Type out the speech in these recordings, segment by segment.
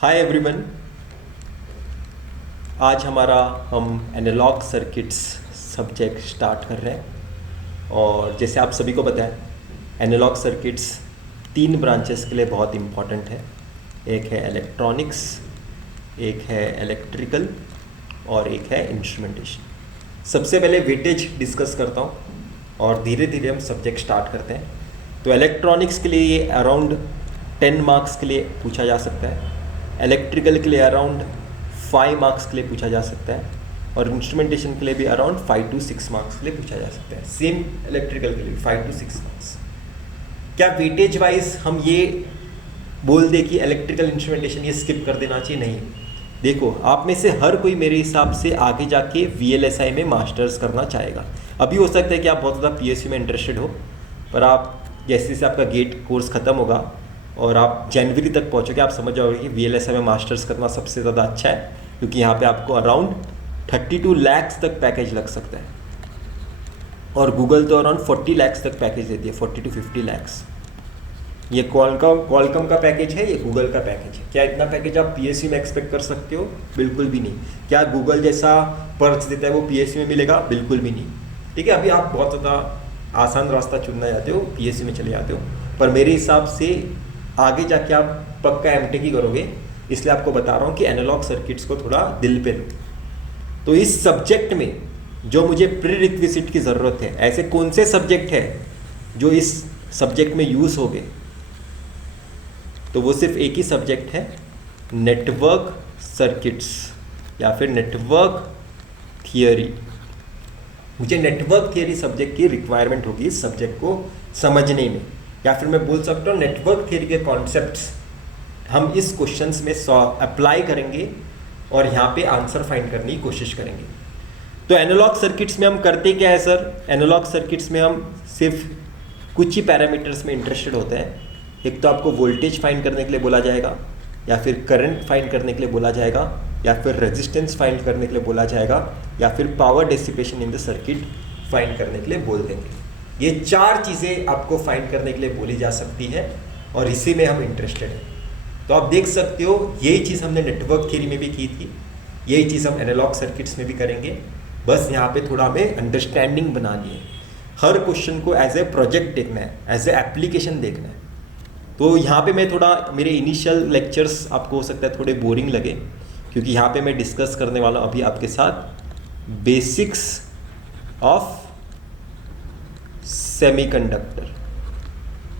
Hi everyone. आज हम analog circuits subject start कर रहे हैं और जैसे आप सभी को पता है एनालॉग सर्किट्स 3 ब्रांचेस के लिए बहुत इम्पॉर्टेंट है। एक है इलेक्ट्रॉनिक्स, एक है इलेक्ट्रिकल और एक है इंस्ट्रूमेंटेशन। सबसे पहले वेटेज डिस्कस करता हूँ और धीरे धीरे हम सब्जेक्ट स्टार्ट करते हैं। तो इलेक्ट्रॉनिक्स के लिए ये अराउंड 10 मार्क्स के लिए पूछा जा सकता है, इलेक्ट्रिकल के लिए अराउंड 5 मार्क्स के लिए पूछा जा सकता है और इंस्ट्रूमेंटेशन के लिए भी अराउंड 5 to 6 मार्क्स के लिए पूछा जा सकता है। सेम इलेक्ट्रिकल के लिए 5 to 6 मार्क्स। क्या वेटेज वाइज हम ये बोल दे कि इलेक्ट्रिकल इंस्ट्रूमेंटेशन ये स्किप कर देना चाहिए? नहीं। देखो, आप में से हर कोई मेरे हिसाब से आगे जाके VLSI में मास्टर्स करना चाहेगा। अभी हो सकता है कि आप बहुत ज़्यादा PSU में इंटरेस्टेड हो, पर आप जैसे जैसे आपका गेट कोर्स ख़त्म होगा और आप जनवरी तक पहुँचोगे, आप समझ जाओगे कि VLSI में मास्टर्स करना सबसे ज़्यादा अच्छा है, क्योंकि यहाँ पे आपको अराउंड 32 लाख तक पैकेज लग सकता है और गूगल तो अराउंड 40 लाख तक पैकेज देती है, 40 to 50 लाख। ये कॉलकम का पैकेज है, ये गूगल का पैकेज है। क्या इतना पैकेज आप PSU में एक्सपेक्ट कर सकते हो? बिल्कुल भी नहीं। क्या गूगल जैसा पर्क्स देता है वो PSU में मिलेगा? बिल्कुल भी नहीं। ठीक है, अभी आप बहुत ज़्यादा आसान रास्ता चुनना चाहते हो, PSU में चले जाते हो, पर मेरे हिसाब से आगे जाके आप पक्का MTech ही करोगे, इसलिए आपको बता रहा हूँ कि एनालॉग सर्किट्स को थोड़ा दिल पे लो। तो इस सब्जेक्ट में जो मुझे प्री रिक्विजिट की ज़रूरत है, ऐसे कौन से सब्जेक्ट है जो इस सब्जेक्ट में यूज़ हो गए, तो वो सिर्फ एक ही सब्जेक्ट है, नेटवर्क सर्किट्स या फिर नेटवर्क थियरी। मुझे नेटवर्क थियरी सब्जेक्ट की रिक्वायरमेंट होगी इस सब्जेक्ट को समझने में, या फिर मैं बोल सकता हूँ नेटवर्क थियरी के कॉन्सेप्ट्स हम इस क्वेश्चंस में अप्लाई करेंगे और यहाँ पे आंसर फाइंड करने की कोशिश करेंगे। तो एनालॉग सर्किट्स में हम करते क्या है सर? एनालॉग सर्किट्स में हम सिर्फ कुछ ही पैरामीटर्स में इंटरेस्टेड होते हैं। एक तो आपको वोल्टेज फाइंड करने के लिए बोला जाएगा, या फिर करंट फाइंड करने के लिए बोला जाएगा, या फिर रेजिस्टेंस फाइंड करने के लिए बोला जाएगा, या फिर power dissipation in the circuit find करने के लिए बोल देंगे। ये 4 चीज़ें आपको फाइंड करने के लिए बोली जा सकती है और इसी में हम इंटरेस्टेड हैं। तो आप देख सकते हो यही चीज़ हमने नेटवर्क थ्योरी में भी की थी, यही चीज़ हम एनालॉग सर्किट्स में भी करेंगे। बस यहाँ पे थोड़ा हमें अंडरस्टैंडिंग बनानी है, हर क्वेश्चन को एज ए प्रोजेक्ट देखना है, एज ए एप्लीकेशन देखना है। तो यहाँ पे मैं थोड़ा, मेरे इनिशियल लेक्चर्स आपको हो सकता है थोड़े बोरिंग लगे, क्योंकि यहाँ पे मैं डिस्कस करने वाला हूँ अभी आपके साथ बेसिक्स ऑफ सेमीकंडक्टर।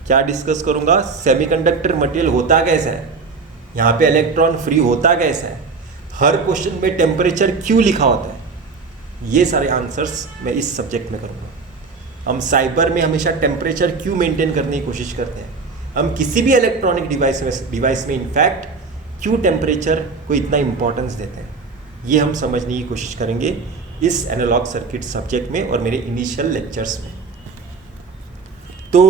क्या डिस्कस करूंगा? सेमीकंडक्टर मटेरियल होता कैसा है, यहाँ पे इलेक्ट्रॉन फ्री होता कैसा है, हर क्वेश्चन में टेम्परेचर क्यों लिखा होता है, ये सारे आंसर्स मैं इस सब्जेक्ट में करूंगा। हम साइबर में हमेशा टेम्परेचर क्यों मेंटेन करने की कोशिश करते हैं, हम किसी भी इलेक्ट्रॉनिक डिवाइस में इनफैक्ट क्यों टेम्परेचर को इतना इंपॉर्टेंस देते हैं, ये हम समझने की कोशिश करेंगे इस एनालॉग सर्किट सब्जेक्ट में और मेरे इनिशियल लेक्चर्स में। तो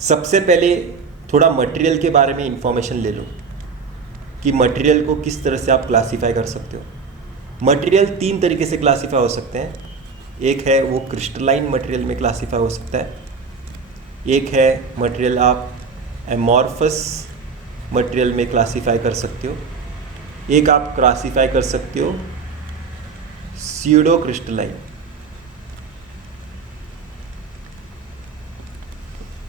सबसे पहले थोड़ा मटेरियल के बारे में इंफॉर्मेशन ले लो कि मटेरियल को किस तरह से आप क्लासीफाई कर सकते हो। मटेरियल 3 तरीके से क्लासीफाई हो सकते हैं। एक है वो क्रिस्टलाइन मटेरियल में क्लासीफाई हो सकता है, एक है मटेरियल आप एमॉर्फस मटेरियल में क्लासीफाई कर सकते हो, एक आप क्लासीफाई कर सकते हो स्यूडो क्रिस्टलाइन।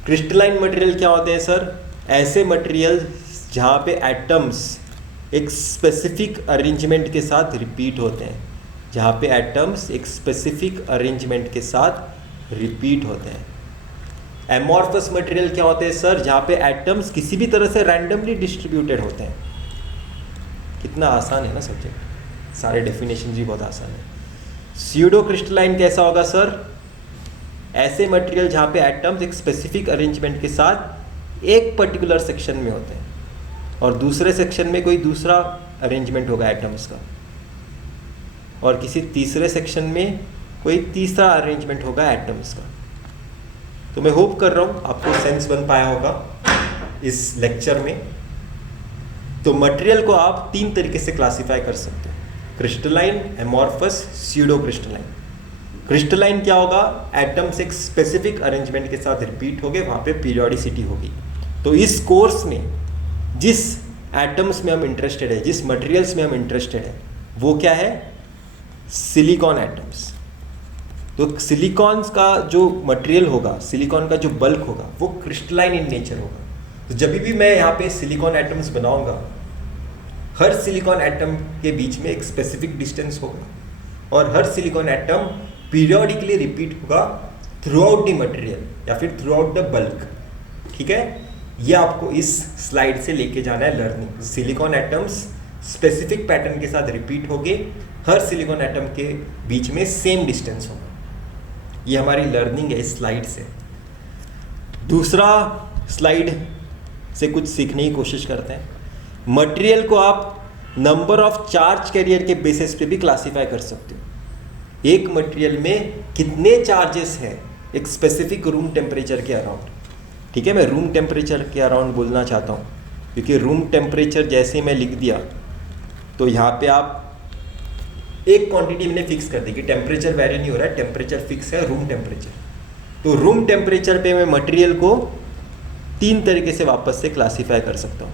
क्रिस्टलाइन मटेरियल क्या होते हैं सर? ऐसे मटेरियल जहाँ पे एटम्स एक स्पेसिफिक अरेंजमेंट के साथ रिपीट होते हैं, जहाँ पे एटम्स एक स्पेसिफिक अरेंजमेंट के साथ रिपीट होते हैं। एमॉर्फस मटेरियल क्या होते हैं सर? जहाँ पे एटम्स किसी भी तरह से रैंडमली डिस्ट्रीब्यूटेड होते हैं। कितना आसान है ना सब्जेक्ट, सारे डेफिनेशन भी बहुत आसान है। स्यूडो क्रिस्टलाइन कैसा होगा सर? ऐसे मटेरियल जहाँ पे एटम्स एक स्पेसिफिक अरेंजमेंट के साथ एक पर्टिकुलर सेक्शन में होते हैं और दूसरे सेक्शन में कोई दूसरा अरेंजमेंट होगा एटम्स का, और किसी तीसरे सेक्शन में कोई तीसरा अरेंजमेंट होगा एटम्स का। तो मैं होप कर रहा हूँ आपको सेंस बन पाया होगा इस लेक्चर में। तो मटेरियल को आप 3 तरीके से क्लासीफाई कर सकते हो, crystalline, amorphous, pseudo crystalline. Crystalline क्या होगा? एटम्स एक स्पेसिफिक अरेंजमेंट के साथ रिपीट हो गए, वहाँ पे पीरियोडिसिटी होगी। तो इस कोर्स में जिस एटम्स में हम इंटरेस्टेड है, जिस मटेरियल्स में हम इंटरेस्टेड है, वो क्या है? Silicon atoms. तो सिलिकॉन का जो मटेरियल होगा, सिलिकॉन का जो बल्क होगा, वो क्रिस्टलाइन इन नेचर होगा। तो जब भी मैं यहाँ पे सिलिकॉन एटम्स बनाऊंगा, हर सिलिकॉन एटम के बीच में एक स्पेसिफिक डिस्टेंस होगा और हर सिलिकॉन एटम पीरियोडिकली रिपीट होगा थ्रू आउट द मटेरियल या फिर थ्रू आउट द बल्क। ठीक है, ये आपको इस स्लाइड से लेके जाना है learning. Silicon atoms specific pattern के साथ रिपीट होंगे, हर सिलिकॉन एटम के बीच में सेम डिस्टेंस होगा। ये हमारी लर्निंग है इस स्लाइड से। दूसरा स्लाइड से कुछ सीखने की कोशिश करते हैं। मटेरियल को आप नंबर ऑफ चार्ज कैरियर के बेसिस पे भी क्लासीफाई कर सकते हो। एक मटेरियल में कितने चार्जेस हैं एक स्पेसिफिक रूम टेम्परेचर के अराउंड। ठीक है, मैं रूम टेम्परेचर के अराउंड बोलना चाहता हूँ क्योंकि रूम टेम्परेचर जैसे मैं लिख दिया तो यहाँ पे आप एक क्वांटिटी मैंने फिक्स कर दी कि टेम्परेचर वेरी नहीं हो रहा है, टेम्परेचर फिक्स है रूम टेम्परेचर। तो रूम टेम्परेचर पे मैं मटेरियल को 3 तरीके से वापस से क्लासीफाई कर सकता हूँ।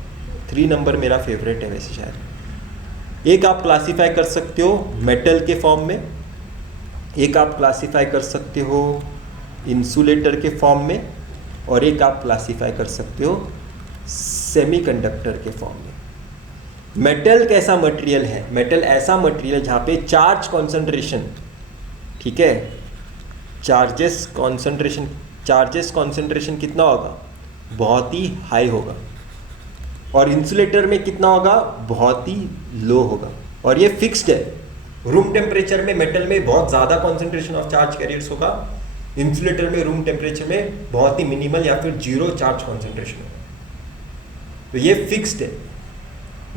3 नंबर मेरा फेवरेट है वैसे शायद। एक आप क्लासीफाई कर सकते हो मेटल के फॉर्म में, एक आप क्लासीफाई कर सकते हो इंसुलेटर के फॉर्म में, और एक आप क्लासीफाई कर सकते हो सेमीकंडक्टर के फॉर्म में। मेटल कैसा मटेरियल है? मेटल ऐसा मटेरियल जहाँ पे चार्ज कॉन्सेंट्रेशन, ठीक है, चार्जेस कॉन्सेंट्रेशन कितना होगा? बहुत ही हाई होगा। और इंसुलेटर में कितना होगा? बहुत ही लो होगा। और ये फिक्स्ड है। रूम टेम्परेचर में मेटल में बहुत ज़्यादा कॉन्सेंट्रेशन ऑफ चार्ज कैरियर्स होगा, इंसुलेटर में रूम टेम्परेचर में बहुत ही मिनिमल या फिर 0 चार्ज कॉन्सेंट्रेशन होगा। तो ये फिक्स्ड है,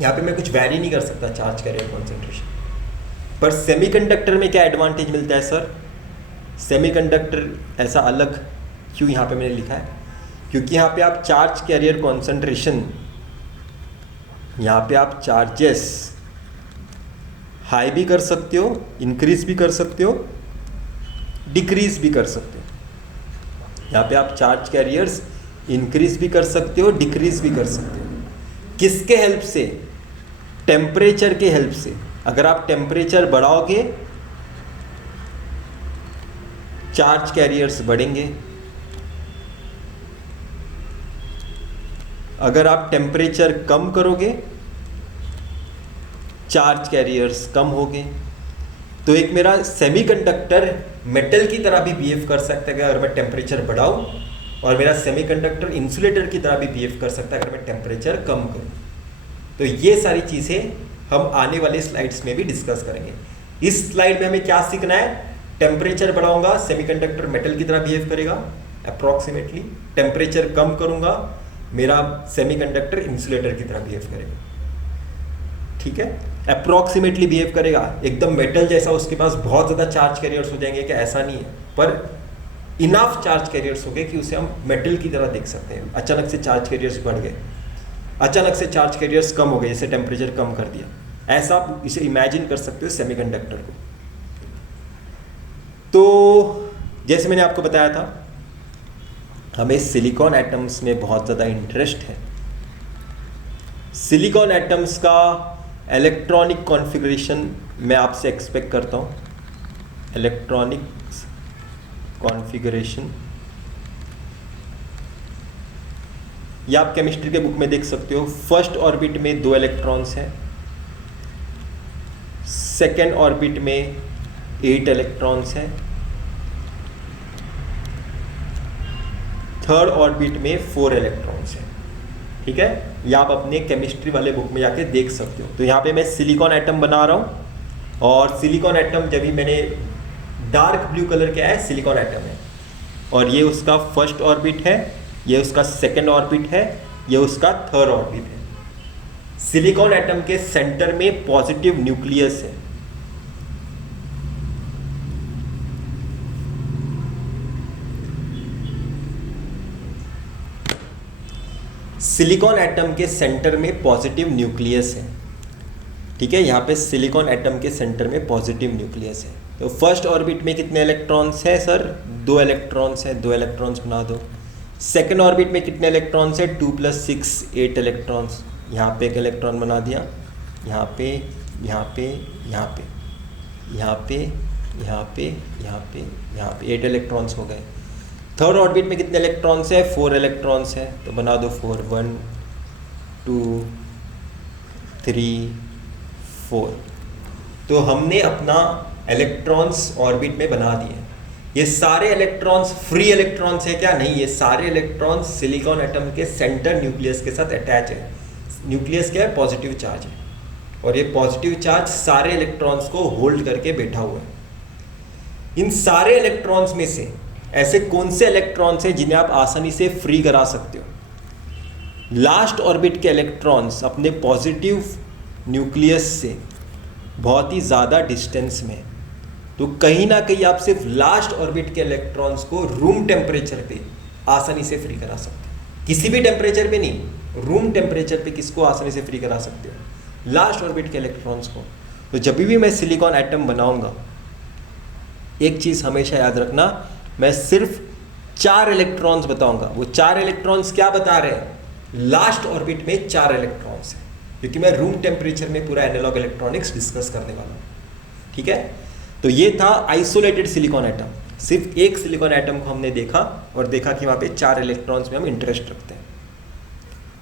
यहाँ पे मैं कुछ वैरी नहीं कर सकता चार्ज कैरियर कॉन्सेंट्रेशन। पर सेमीकंडक्टर में क्या एडवांटेज मिलता है सर? सेमीकंडक्टर ऐसा अलग क्यों यहाँ पे मैंने लिखा है? क्योंकि यहाँ पे आप चार्ज कैरियर कॉन्सेंट्रेशन, यहाँ पे आप चार्जेस हाई भी कर सकते हो, इंक्रीज भी कर सकते हो, डिक्रीज भी कर सकते हो। यहाँ पे आप चार्ज कैरियर्स इंक्रीज भी कर सकते हो, डिक्रीज भी कर सकते हो। किसके हेल्प से? टेम्परेचर के हेल्प से। अगर आप टेम्परेचर बढ़ाओगे चार्ज कैरियर्स बढ़ेंगे, अगर आप टेम्परेचर कम करोगे चार्ज कैरियर्स कम होंगे। तो एक मेरा सेमीकंडक्टर मेटल की तरह भी बिहेव कर सकता है अगर मैं टेम्परेचर बढ़ाऊं, और मेरा सेमीकंडक्टर इंसुलेटर की तरह भी बिहेव कर सकता है अगर मैं टेम्परेचर कम करूं। तो ये सारी चीज़ें हम आने वाले स्लाइड्स में भी डिस्कस करेंगे। इस स्लाइड में हमें क्या सीखना है? टेम्परेचर बढ़ाऊंगा सेमीकंडक्टर मेटल की तरह बिहेव करेगा अप्रॉक्सीमेटली, टेम्परेचर कम करूंगा मेरा सेमीकंडक्टर इंसुलेटर की तरह बिहेव करेगा। ठीक है, अप्रॉक्सीमेटली बिहेव करेगा, एकदम मेटल जैसा उसके पास बहुत ज़्यादा चार्ज कैरियर्स हो जाएंगे क्या? ऐसा नहीं है, पर इनफ चार्ज कैरियर्स हो गए कि उसे हम मेटल की तरह देख सकते हैं। अचानक से चार्ज कैरियर्स बढ़ गए, अचानक से चार्ज कैरियर्स कम हो गए, जैसे टेम्परेचर कम कर दिया, ऐसा आप इसे इमेजिन कर सकते हो सेमीकंडक्टर को। तो जैसे मैंने आपको बताया था, हमें सिलिकॉन एटम्स में बहुत ज़्यादा इंटरेस्ट है। सिलिकॉन एटम्स का इलेक्ट्रॉनिक कॉन्फ़िगरेशन मैं आपसे एक्सपेक्ट करता हूँ। इलेक्ट्रॉनिक कॉन्फ़िगरेशन या आप केमिस्ट्री के बुक में देख सकते हो। फर्स्ट ऑर्बिट में 2 इलेक्ट्रॉन्स हैं, सेकेंड ऑर्बिट में 8 इलेक्ट्रॉन्स हैं, थर्ड ऑर्बिट में 4 इलेक्ट्रॉन्स हैं। ठीक है, या आप अपने केमिस्ट्री वाले बुक में जाके देख सकते हो। तो यहाँ पे मैं सिलिकॉन एटम बना रहा हूँ, और सिलिकॉन एटम जब भी मैंने डार्क ब्लू कलर क्या है, सिलिकॉन एटम है, और ये उसका फर्स्ट ऑर्बिट है, ये उसका सेकेंड ऑर्बिट है, ये उसका थर्ड ऑर्बिट है। सिलिकॉन एटम के सेंटर में पॉजिटिव न्यूक्लियस है। सिलिकॉन एटम के सेंटर में पॉजिटिव न्यूक्लियस है। ठीक है, यहाँ पे सिलिकॉन एटम के सेंटर में पॉजिटिव न्यूक्लियस है। तो फर्स्ट ऑर्बिट में कितने इलेक्ट्रॉन्स हैं सर? 2 इलेक्ट्रॉन्स हैं, 2 इलेक्ट्रॉन्स बना दो। सेकेंड ऑर्बिट में कितने इलेक्ट्रॉन्स हैं? 2 + 6 8 इलेक्ट्रॉन्स। यहाँ पे एक इलेक्ट्रॉन बना दिया, यहाँ पे, यहाँ पे, यहाँ पे, यहाँ पे, यहाँ पे, यहाँ पे, यहाँ पे 8 इलेक्ट्रॉन्स हो गए। थर्ड ऑर्बिट में कितने इलेक्ट्रॉन्स है? 4 इलेक्ट्रॉन्स है, तो बना दो 4, 1 2 3 4। तो हमने अपना इलेक्ट्रॉन्स ऑर्बिट में बना दिए। ये सारे इलेक्ट्रॉन्स फ्री इलेक्ट्रॉन्स है क्या? नहीं, ये सारे इलेक्ट्रॉन्स सिलिकॉन एटम के सेंटर न्यूक्लियस के साथ अटैच है। न्यूक्लियस क्या है? पॉजिटिव चार्ज है, और ये पॉजिटिव चार्ज सारे इलेक्ट्रॉन्स को होल्ड करके बैठा हुआ है। इन सारे इलेक्ट्रॉन्स में से ऐसे कौन से इलेक्ट्रॉन्स हैं जिन्हें आप आसानी से फ्री करा सकते हो? लास्ट ऑर्बिट के इलेक्ट्रॉन्स अपने पॉजिटिव न्यूक्लियस से बहुत ही ज़्यादा डिस्टेंस में, तो कहीं ना कहीं आप सिर्फ लास्ट ऑर्बिट के इलेक्ट्रॉन्स को रूम टेम्परेचर पे आसानी से फ्री करा सकते हो। किसी भी टेम्परेचर पे नहीं, रूम टेम्परेचर पे किसको आसानी से फ्री करा सकते हो? लास्ट ऑर्बिट के इलेक्ट्रॉन्स को। तो जब भी मैं सिलिकॉन एटम बनाऊंगा, एक चीज़ हमेशा याद रखना, मैं सिर्फ 4 इलेक्ट्रॉन्स बताऊंगा। वो 4 इलेक्ट्रॉन्स क्या बता रहे हैं? लास्ट ऑर्बिट में 4 इलेक्ट्रॉन्स हैं, क्योंकि मैं रूम टेम्परेचर में पूरा एनालॉग इलेक्ट्रॉनिक्स डिस्कस करने वाला हूँ। ठीक है, तो ये था आइसोलेटेड सिलिकॉन एटम। सिर्फ एक सिलिकॉन एटम को हमने देखा और देखा कि वहाँ पे 4 इलेक्ट्रॉन्स में हम इंटरेस्ट रखते हैं,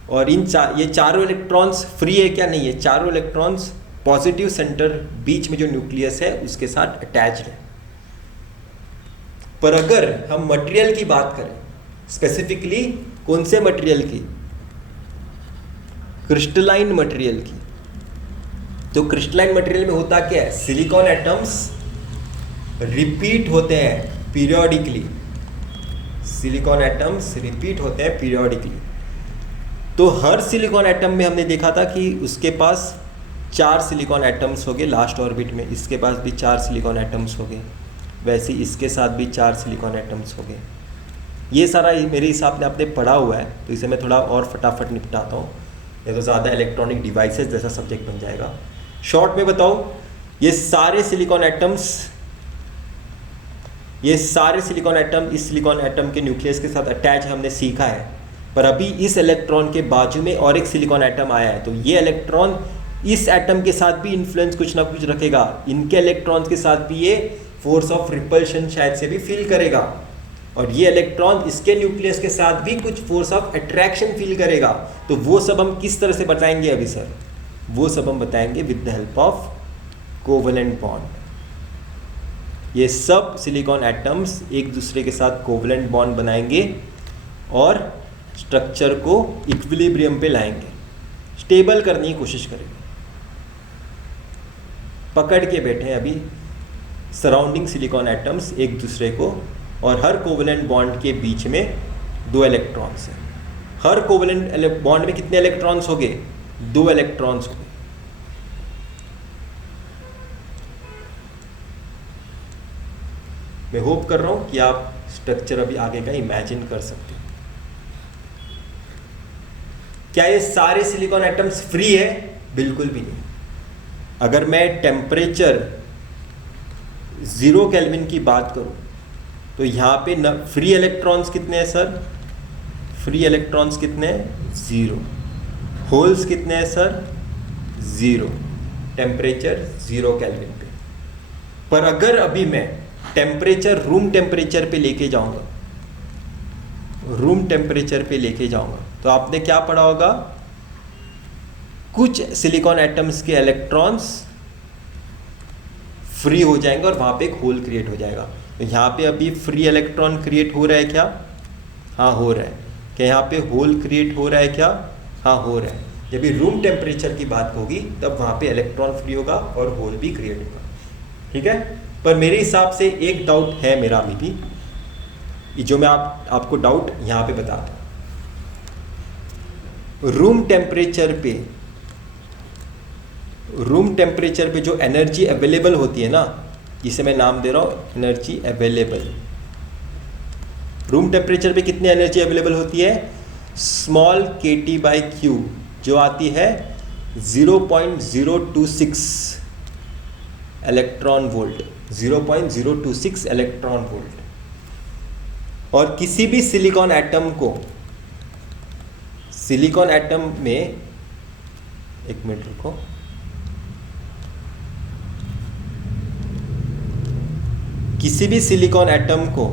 और ये चारों इलेक्ट्रॉन्स फ्री है क्या? नहीं है, चारों इलेक्ट्रॉन्स पॉजिटिव सेंटर बीच में जो न्यूक्लियस है उसके साथ अटैच्ड है। पर अगर हम मटेरियल की बात करें, स्पेसिफिकली कौन से मटेरियल की? क्रिस्टलाइन मटेरियल की। तो क्रिस्टलाइन मटेरियल में होता क्या है? सिलिकॉन एटम्स रिपीट होते हैं पीरियोडिकली। सिलिकॉन एटम्स रिपीट होते हैं पीरियोडिकली। तो हर सिलिकॉन एटम में हमने देखा था कि उसके पास 4 सिलिकॉन एटम्स हो गए लास्ट ऑर्बिट में, इसके पास भी 4 सिलिकॉन एटम्स हो गए, वैसे इसके साथ भी 4 सिलिकॉन एटम्स हो गए। ये सारा मेरे हिसाब से आपने पढ़ा हुआ है, तो इसे मैं थोड़ा और फटाफट निपटाता हूँ, ये तो ज़्यादा इलेक्ट्रॉनिक डिवाइसेस जैसा सब्जेक्ट बन जाएगा। शॉर्ट में बताओ, ये सारे सिलिकॉन एटम्स इस सिलिकॉन एटम के न्यूक्लियस के साथ अटैच हमने सीखा है। पर अभी इस इलेक्ट्रॉन के बाजू में और एक सिलिकॉन एटम आया है, तो ये इलेक्ट्रॉन इस एटम के साथ भी इन्फ्लुएंस कुछ ना कुछ रखेगा। इनके इलेक्ट्रॉन्स के साथ भी ये फोर्स ऑफ रिपल्शन शायद से भी फील करेगा, और ये इलेक्ट्रॉन इसके न्यूक्लियस के साथ भी कुछ फोर्स ऑफ अट्रैक्शन फील करेगा। तो वो सब हम किस तरह से बताएंगे अभी सर? वो सब हम बताएंगे with the help of covalent bond. ये सब सिलिकॉन एटम्स एक दूसरे के साथ कोवेलेंट बॉन्ड बनाएंगे और स्ट्रक्चर को इक्विलिब्रियम पे लाएंगे, स्टेबल करने की कोशिश करेंगे। पकड़ के बैठे हैं अभी सराउंडिंग सिलिकॉन एटम्स एक दूसरे को, और हर कोवेलेंट बॉन्ड के बीच में 2 इलेक्ट्रॉन्स हैं। हर कोवेलेंट बॉन्ड में कितने इलेक्ट्रॉन्स हो गए? 2 इलेक्ट्रॉन्स हो गए। मैं होप कर रहा हूं कि आप स्ट्रक्चर अभी आगे का इमेजिन कर सकते हो। क्या ये सारे सिलिकॉन एटम्स फ्री है? बिल्कुल भी नहीं। अगर मैं टेम्परेचर 0 केल्विन की बात करूं, तो यहाँ पे फ्री इलेक्ट्रॉन्स कितने हैं सर? फ्री इलेक्ट्रॉन्स कितने हैं? 0। होल्स कितने हैं सर? 0। टेम्परेचर 0 केल्विन पे। पर अगर अभी मैं टेम्परेचर रूम टेम्परेचर पे लेके जाऊंगा, तो आपने क्या पढ़ा होगा? कुछ सिलिकॉन एटम्स के इलेक्ट्रॉन्स फ्री हो जाएंगे और वहां पे एक होल क्रिएट हो जाएगा। तो यहाँ पे अभी फ्री इलेक्ट्रॉन क्रिएट हो रहा है क्या? हाँ, हो रहा है। क्या यहाँ पे होल क्रिएट हो रहा है क्या? हाँ, हो रहा है। जब भी रूम टेम्परेचर की बात होगी तब वहाँ पे इलेक्ट्रॉन फ्री होगा और होल भी क्रिएट होगा। ठीक है, पर मेरे हिसाब से एक डाउट है मेरा अभी भी, जो मैं आपको डाउट यहाँ पे बताता हूँ। रूम टेम्परेचर पे जो एनर्जी अवेलेबल होती है ना, जिसे मैं नाम दे रहा हूँ एनर्जी अवेलेबल। रूम टेम्परेचर पे कितनी एनर्जी अवेलेबल होती है? स्मॉल kT/Q, जो आती है 0.026 इलेक्ट्रॉन वोल्ट। 0.026 electron volt. और किसी भी सिलिकॉन एटम में एक मिनट रुको। किसी भी सिलिकॉन एटम को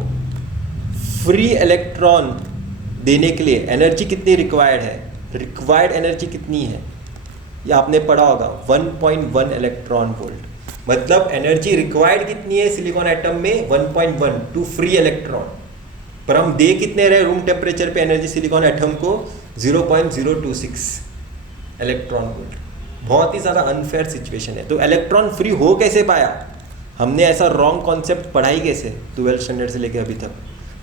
फ्री इलेक्ट्रॉन देने के लिए एनर्जी कितनी रिक्वायर्ड है? रिक्वायर्ड एनर्जी कितनी है? ये आपने पढ़ा होगा 1.1 इलेक्ट्रॉन वोल्ट। मतलब एनर्जी रिक्वायर्ड कितनी है सिलिकॉन एटम में? 1.1 टू फ्री इलेक्ट्रॉन। पर हम दे कितने रहे रूम टेम्परेचर पे एनर्जी सिलिकॉन एटम को? 0.026 इलेक्ट्रॉन वोल्ट। बहुत ही ज़्यादा अनफेयर सिचुएशन है। तो इलेक्ट्रॉन फ्री हो कैसे पाया? हमने ऐसा रॉन्ग कॉन्सेप्ट पढ़ाई कैसे 12th स्टैंडर्ड से लेकर अभी तक?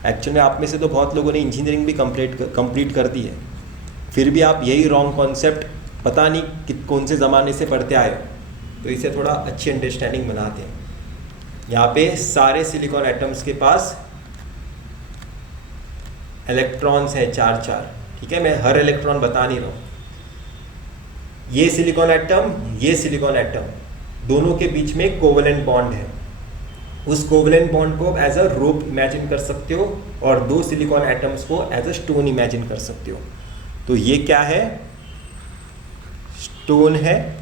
एक्चुअली में आप में से तो बहुत लोगों ने इंजीनियरिंग भी कंप्लीट कर दी है, फिर भी आप यही रॉन्ग कॉन्सेप्ट पता नहीं कौन से ज़माने से पढ़ते आए हो। तो इसे थोड़ा अच्छी अंडरस्टैंडिंग बनाते हैं। यहाँ पे सारे सिलिकॉन एटम्स के पास इलेक्ट्रॉन्स हैं 4-4। ठीक है, मैं हर इलेक्ट्रॉन बता नहीं रहा हूँ। ये सिलिकॉन एटम, ये सिलिकॉन एटम, दोनों के बीच में कोवेलेंट बॉन्ड है। उस कोवेलेंट बॉन्ड को एज अ रोप इमेजिन कर सकते हो और दो सिलिकॉन एटम्स को एज अ स्टोन इमेजिन कर सकते हो। तो ये क्या है? स्टोन है।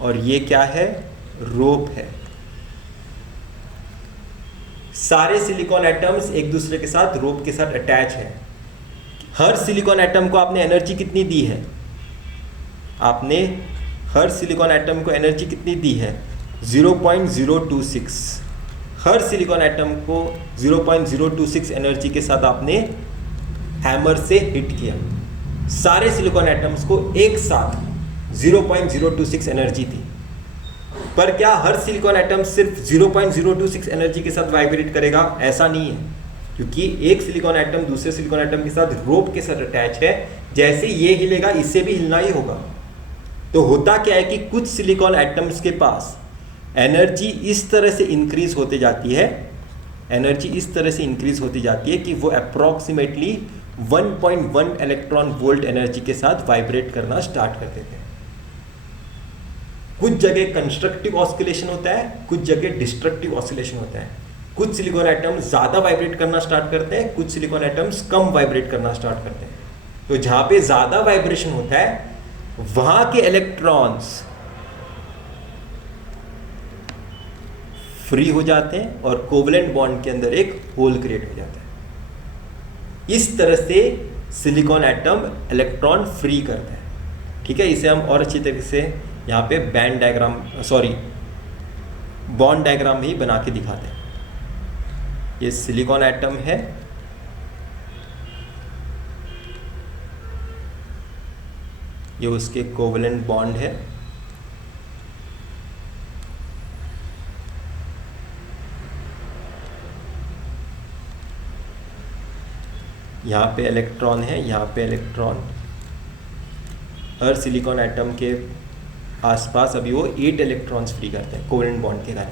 और ये क्या है? रोप है। सारे सिलिकॉन एटम्स एक दूसरे के साथ रोप के साथ अटैच है। हर सिलिकॉन एटम को आपने एनर्जी कितनी दी है? आपने हर सिलिकॉन एटम को एनर्जी कितनी दी है? 0.026। हर सिलिकॉन एटम को 0.026 एनर्जी के साथ आपने हैमर से हिट किया। सारे सिलिकॉन एटम्स को एक साथ 0.026 एनर्जी थी। पर क्या हर सिलिकॉन एटम सिर्फ 0.026 एनर्जी के साथ वाइब्रेट करेगा? ऐसा नहीं है, क्योंकि एक सिलिकॉन एटम दूसरे सिलिकॉन एटम के साथ रोप के साथ अटैच है। जैसे ये हिलेगा इससे भी हिलना ही होगा। तो होता क्या है कि कुछ सिलिकॉन एटम्स के पास एनर्जी इस तरह से इंक्रीज होते जाती है, एनर्जी इस तरह से इंक्रीज होती जाती है कि वो अप्रॉक्सीमेटली 1.1 इलेक्ट्रॉन वोल्ट एनर्जी के साथ वाइब्रेट करना स्टार्ट कर देते हैं। कुछ जगह कंस्ट्रक्टिव ऑसिलेशन होता है, कुछ जगह डिस्ट्रक्टिव ऑसिलेशन होता है। कुछ सिलिकॉन एटम्स ज़्यादा वाइब्रेट करना स्टार्ट करते हैं, कुछ सिलिकॉन एटम्स कम वाइब्रेट करना स्टार्ट करते हैं। तो जहाँ पे ज़्यादा वाइब्रेशन होता है वहाँ के इलेक्ट्रॉन्स फ्री हो जाते हैं और कोवेलेंट बॉन्ड के अंदर एक होल क्रिएट हो जाता है। इस तरह से सिलिकॉन एटम इलेक्ट्रॉन फ्री करता है। ठीक है, इसे हम और अच्छी तरीके से यहाँ पे बॉन्ड डायग्राम भी बना के दिखाते हैं। ये सिलिकॉन एटम है, ये उसके कोवेलेंट बॉन्ड है। यहाँ पे इलेक्ट्रॉन है, यहाँ पे इलेक्ट्रॉन। हर सिलिकॉन एटम के आसपास अभी वो 8 इलेक्ट्रॉन्स फ्री करते हैं कोवेलेंट बॉन्ड के कारण।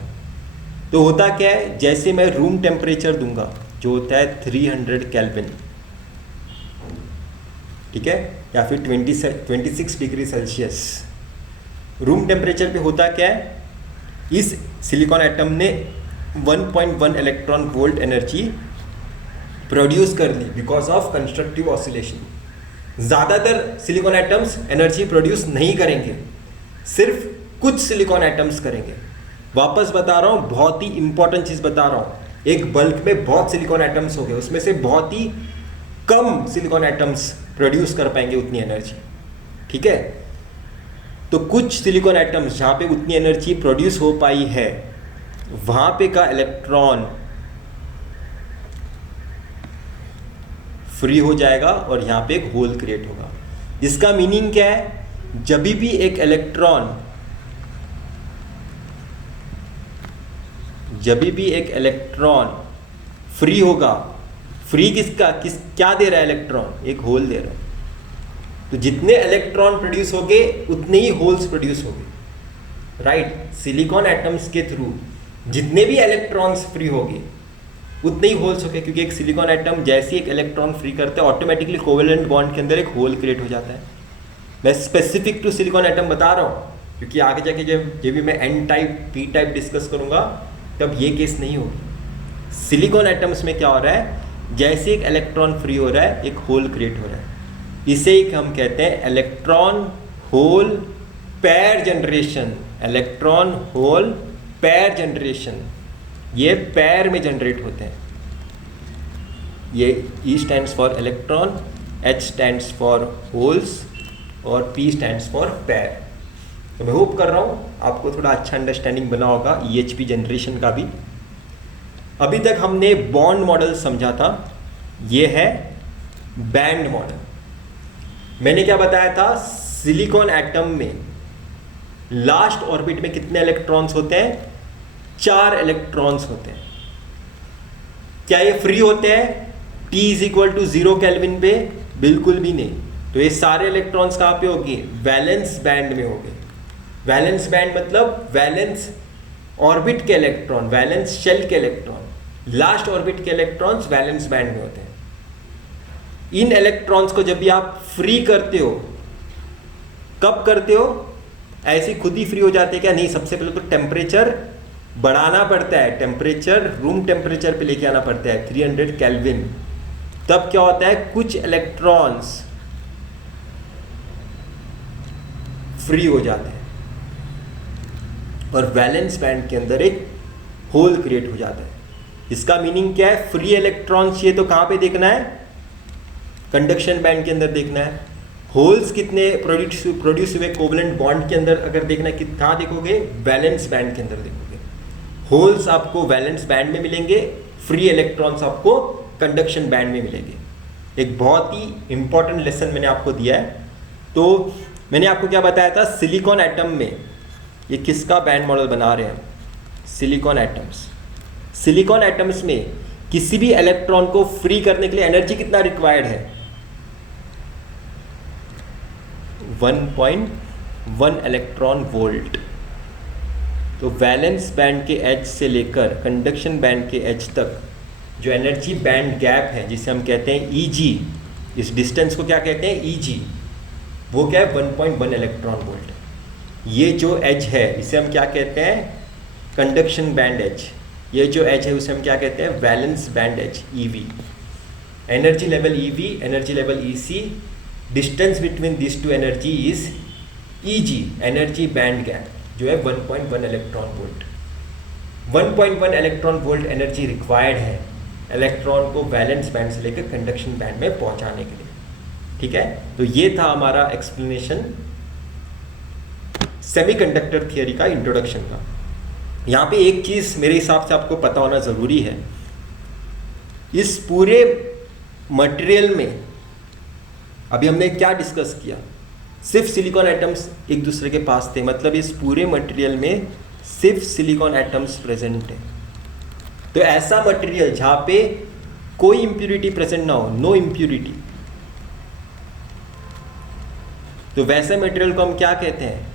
तो होता क्या है, जैसे मैं रूम टेम्परेचर दूंगा जो होता है 300 केल्विन, ठीक है, या फिर 26 डिग्री सेल्सियस। रूम टेम्परेचर पे होता क्या है, इस सिलिकॉन एटम ने 1.1 इलेक्ट्रॉन वोल्ट एनर्जी प्रोड्यूस कर ली बिकॉज ऑफ कंस्ट्रक्टिव ऑसिलेशन। ज़्यादातर सिलिकॉन एटम्स एनर्जी प्रोड्यूस नहीं करेंगे, सिर्फ कुछ सिलिकॉन एटम्स करेंगे। वापस बता रहा हूँ, बहुत ही इंपॉर्टेंट चीज़ बता रहा हूँ। एक बल्क में बहुत सिलिकॉन एटम्स हो गए, उसमें से बहुत ही कम सिलिकॉन एटम्स प्रोड्यूस कर पाएंगे उतनी एनर्जी। ठीक है, तो कुछ सिलिकॉन एटम्स जहाँ पे उतनी एनर्जी प्रोड्यूस हो पाई है वहाँ पे का इलेक्ट्रॉन फ्री हो जाएगा और यहाँ पे एक होल क्रिएट होगा। इसका मीनिंग क्या है, जब भी एक इलेक्ट्रॉन फ्री होगा, फ्री क्या दे रहा है इलेक्ट्रॉन? एक होल दे रहा है। तो जितने इलेक्ट्रॉन प्रोड्यूस होंगे उतने ही होल्स प्रोड्यूस होंगे। राइट, सिलिकॉन एटम्स के थ्रू जितने भी इलेक्ट्रॉन्स फ्री होंगे उतने ही होल्स होंगे, क्योंकि एक सिलिकॉन एटम जैसे एक इलेक्ट्रॉन फ्री करता है ऑटोमेटिकली कोवेलेंट बॉन्ड के अंदर एक होल क्रिएट हो जाता है। मैं स्पेसिफिक टू सिलिकॉन एटम बता रहा हूँ, क्योंकि आगे जाके जब भी मैं n type p type discuss करूँगा तब ये केस नहीं होगी। सिलिकॉन एटम्स में क्या हो रहा है, जैसे एक इलेक्ट्रॉन फ्री हो रहा है एक होल क्रिएट हो रहा है। इसे ही हम कहते हैं electron hole pair generation, electron hole pair generation, ये पेयर में जनरेट होते हैं। ये E stands for electron, H stands for holes और P स्टैंड्स फॉर पेयर। तो मैं होप कर रहा हूँ आपको थोड़ा अच्छा अंडरस्टैंडिंग बना होगा EHP जनरेशन का भी। अभी तक हमने बॉन्ड मॉडल समझा था, ये है बैंड मॉडल। मैंने क्या बताया था, सिलिकॉन एटम में लास्ट ऑर्बिट में कितने इलेक्ट्रॉन्स होते हैं, 4 इलेक्ट्रॉन्स होते हैं। क्या ये फ्री होते हैं T = 0 केल्विन पे? बिल्कुल भी नहीं। तो ये सारे इलेक्ट्रॉन्स कहाँ पे होंगे, वैलेंस बैंड में होंगे। वैलेंस बैंड मतलब वैलेंस ऑर्बिट के इलेक्ट्रॉन, वैलेंस शेल के इलेक्ट्रॉन, लास्ट ऑर्बिट के इलेक्ट्रॉन्स वैलेंस बैंड में होते हैं। इन इलेक्ट्रॉन्स को जब भी आप फ्री करते हो, कब करते हो, ऐसे खुद ही फ्री हो जाते हैं क्या? नहीं, सबसे पहले तो टेम्परेचर बढ़ाना पड़ता है, टेम्परेचर रूम टेम्परेचर पे लेके आना पड़ता है 300 केल्विन। तब क्या होता है, कुछ इलेक्ट्रॉन्स फ्री हो जाते हैं और वैलेंस बैंड के अंदर एक होल क्रिएट हो जाता है। इसका मीनिंग क्या है, फ्री इलेक्ट्रॉन्स ये तो कहां पे देखना है, कंडक्शन बैंड के अंदर देखना है। होल्स कितने प्रोड्यूस हुए कोवलेंट बॉन्ड के अंदर अगर देखना है, कहां देखोगे, वैलेंस बैंड के अंदर देखोगे। होल्स आपको वैलेंस बैंड में मिलेंगे, फ्री इलेक्ट्रॉन्स आपको कंडक्शन बैंड में मिलेंगे। एक बहुत ही इंपॉर्टेंट लेसन मैंने आपको दिया है। तो मैंने आपको क्या बताया था, सिलिकॉन एटम में ये किसका बैंड मॉडल बना रहे हैं, सिलिकॉन एटम्स। सिलिकॉन एटम्स में किसी भी इलेक्ट्रॉन को फ्री करने के लिए एनर्जी कितना रिक्वायर्ड है, 1.1 इलेक्ट्रॉन वोल्ट। तो वैलेंस बैंड के एज से लेकर कंडक्शन बैंड के एज तक जो एनर्जी बैंड गैप है, जिसे हम कहते हैं Eg, इस डिस्टेंस को क्या कहते हैं, Eg, वो क्या है, 1.1 इलेक्ट्रॉन वोल्ट। ये जो एज है इसे हम क्या कहते हैं, कंडक्शन बैंड एज। ये जो एज है उसे हम क्या कहते हैं, valence band edge, EV। Energy level EV, energy level EC, distance between this two energy is Eg, energy band gap, जो है 1.1 electron volt. 1.1 electron volt energy required है इलेक्ट्रॉन को वैलेंस बैंड से लेकर कंडक्शन बैंड में पहुंचाने के लिए। ठीक है, तो ये था हमारा एक्सप्लेनेशन सेमीकंडक्टर थियरी का, इंट्रोडक्शन का। यहाँ पे एक चीज़ मेरे हिसाब से आपको पता होना ज़रूरी है, इस पूरे मटेरियल में अभी हमने क्या डिस्कस किया, सिर्फ सिलिकॉन एटम्स एक दूसरे के पास थे, मतलब इस पूरे मटेरियल में सिर्फ सिलिकॉन एटम्स प्रेजेंट है। तो ऐसा मटेरियल जहाँ पे कोई इम्प्यूरिटी प्रेजेंट ना हो, नो इम्प्यूरिटी, तो वैसे मटेरियल को हम क्या कहते हैं,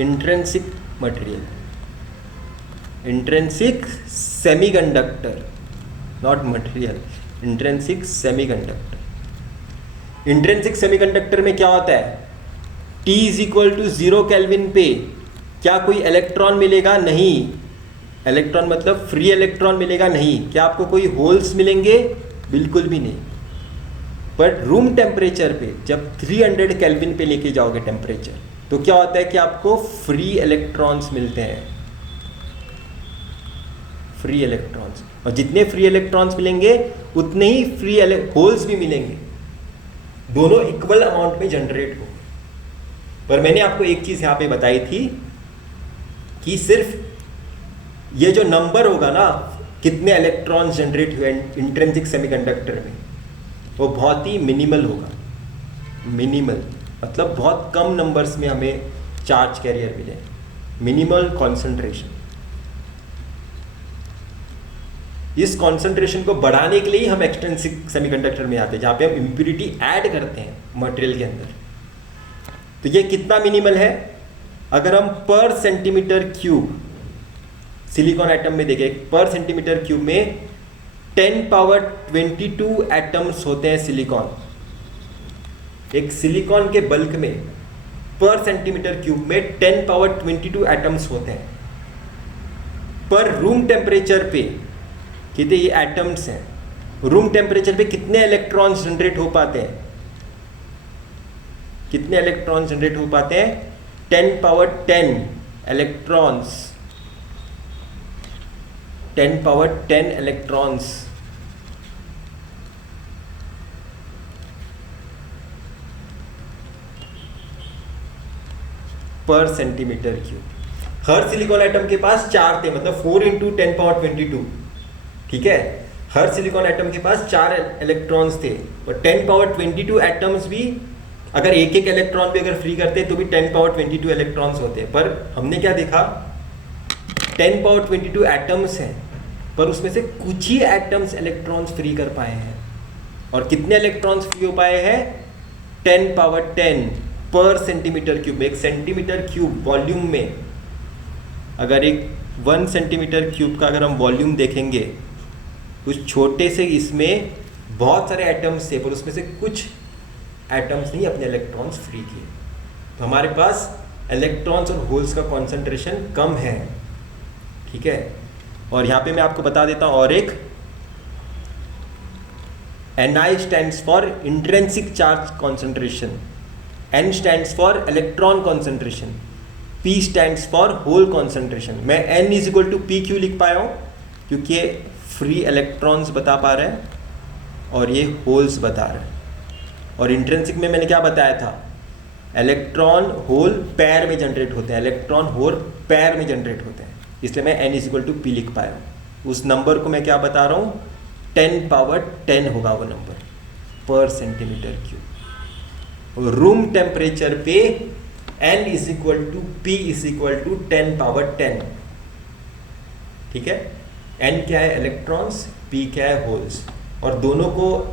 intrinsic material, intrinsic semiconductor, not material, intrinsic semiconductor. Intrinsic semiconductor में क्या होता है, T = 0 केल्विन पे क्या कोई इलेक्ट्रॉन मिलेगा, नहीं। इलेक्ट्रॉन मतलब फ्री इलेक्ट्रॉन मिलेगा, नहीं। क्या आपको कोई होल्स मिलेंगे, बिल्कुल भी नहीं। पर रूम टेम्परेचर पे जब 300 केल्विन पे लेके जाओगे टेम्परेचर, तो क्या होता है कि आपको फ्री इलेक्ट्रॉन्स मिलते हैं, फ्री इलेक्ट्रॉन्स। और जितने फ्री इलेक्ट्रॉन्स मिलेंगे उतने ही फ्री होल्स भी मिलेंगे, दोनों इक्वल अमाउंट में जनरेट होंगे। पर मैंने आपको एक चीज यहां पे बताई थी कि सिर्फ ये जो नंबर होगा ना, कितने इलेक्ट्रॉन्स जनरेट हुए इंट्रिंसिक सेमीकंडक्टर में, वो बहुत ही मिनिमल होगा। मिनिमल मतलब बहुत कम नंबर्स में हमें चार्ज कैरियर मिले, मिनिमल कॉन्सेंट्रेशन। इस कॉन्सेंट्रेशन को बढ़ाने के लिए ही हम एक्सट्रिंसिक सेमीकंडक्टर में आते हैं, जहाँ पे हम इम्प्यूरिटी ऐड करते हैं मटेरियल के अंदर। तो ये कितना मिनिमल है, अगर हम पर सेंटीमीटर क्यूब सिलिकॉन एटम में देखें, पर सेंटीमीटर क्यूब में 10⁻22 एटम्स होते हैं सिलिकॉन। एक सिलिकॉन के बल्क में पर सेंटीमीटर क्यूब में 10⁻22 एटम्स होते हैं। पर रूम टेम्परेचर पे कितने ये एटम्स हैं, रूम टेम्परेचर पे कितने इलेक्ट्रॉन्स जनरेट हो पाते हैं, कितने इलेक्ट्रॉन जनरेट हो पाते हैं? 10 पावर 10 इलेक्ट्रॉन्स, 10 पावर 10 इलेक्ट्रॉन्स पर सेंटीमीटर क्यूब। हर सिलिकॉन एटम के पास 4 थे, मतलब 4 इंटू 10 पावर 22, ठीक है। हर सिलिकॉन एटम के पास 4 इलेक्ट्रॉन्स थे, और 10 पावर 22 एटम्स भी अगर एक एक इलेक्ट्रॉन भी अगर फ्री करते तो भी 10 पावर 22 इलेक्ट्रॉन्स होते हैं। पर हमने क्या देखा, 10 पावर 22 एटम्स हैं, पर उसमें से कुछ ही एटम्स इलेक्ट्रॉन्स फ्री कर पाए हैं। और कितने इलेक्ट्रॉन्स फ्री हो पाए हैं? 10 पावर 10 पर सेंटीमीटर क्यूब। एक सेंटीमीटर क्यूब वॉल्यूम में, अगर एक 1 सेंटीमीटर क्यूब का अगर हम वॉल्यूम देखेंगे, उस छोटे से इसमें बहुत सारे एटम्स थे, पर उसमें से कुछ एटम्स नहीं अपने इलेक्ट्रॉन्स फ्री किए। तो हमारे पास इलेक्ट्रॉन्स और होल्स का कॉन्सेंट्रेशन कम है, ठीक है। और यहाँ पे मैं आपको बता देता हूँ और एक, Ni stands for intrinsic charge concentration, N stands for electron concentration, P stands for hole concentration. मैं N is equal to P क्यों लिख पाया हूँ? क्योंकि ये फ्री इलेक्ट्रॉन्स बता पा रहे हैं और ये होल्स बता रहे हैं। और इंट्रिंसिक में मैंने क्या बताया था? इलेक्ट्रॉन होल पैर में जनरेट होते हैं, इलेक्ट्रॉन होल पैर में जनरेट होते हैं, इसलिए मैं N is equal to P लिख पाया हूँ। उस नंबर को मैं क्या बता रहा हूँ? 10 पावर 10 होगा वो नंबर पर सेंटीमीटर क्यूब। रूम टेम्परेचर पे N is equal to P is equal to 10 power 10, ठीक है। N क्या है? इलेक्ट्रॉन्स, P क्या है? होल्स। और दोनों को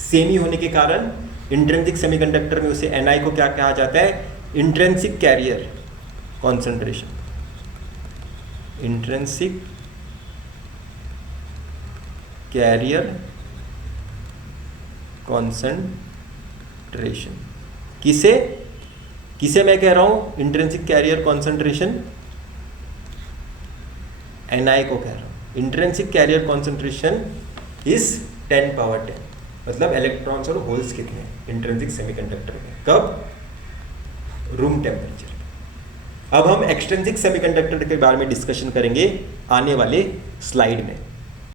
सेम ही होने के कारण इंट्रिंसिक सेमीकंडक्टर में उसे Ni को क्या कहा जाता है? Intrinsic carrier concentration, intrinsic carrier concentration. किसे मैं कह रहा हूं इंट्रिंसिक कैरियर कॉन्सेंट्रेशन? Ni को कह रहा हूं। Intrinsic carrier concentration is 10 power 10, मतलब इलेक्ट्रॉन्स और होल्स कितने इंट्रिंसिक सेमीकंडक्टर में, कब? Room temperature. अब हम एक्सट्रिंसिक सेमीकंडक्टर के बारे में डिस्कशन करेंगे आने वाले स्लाइड में।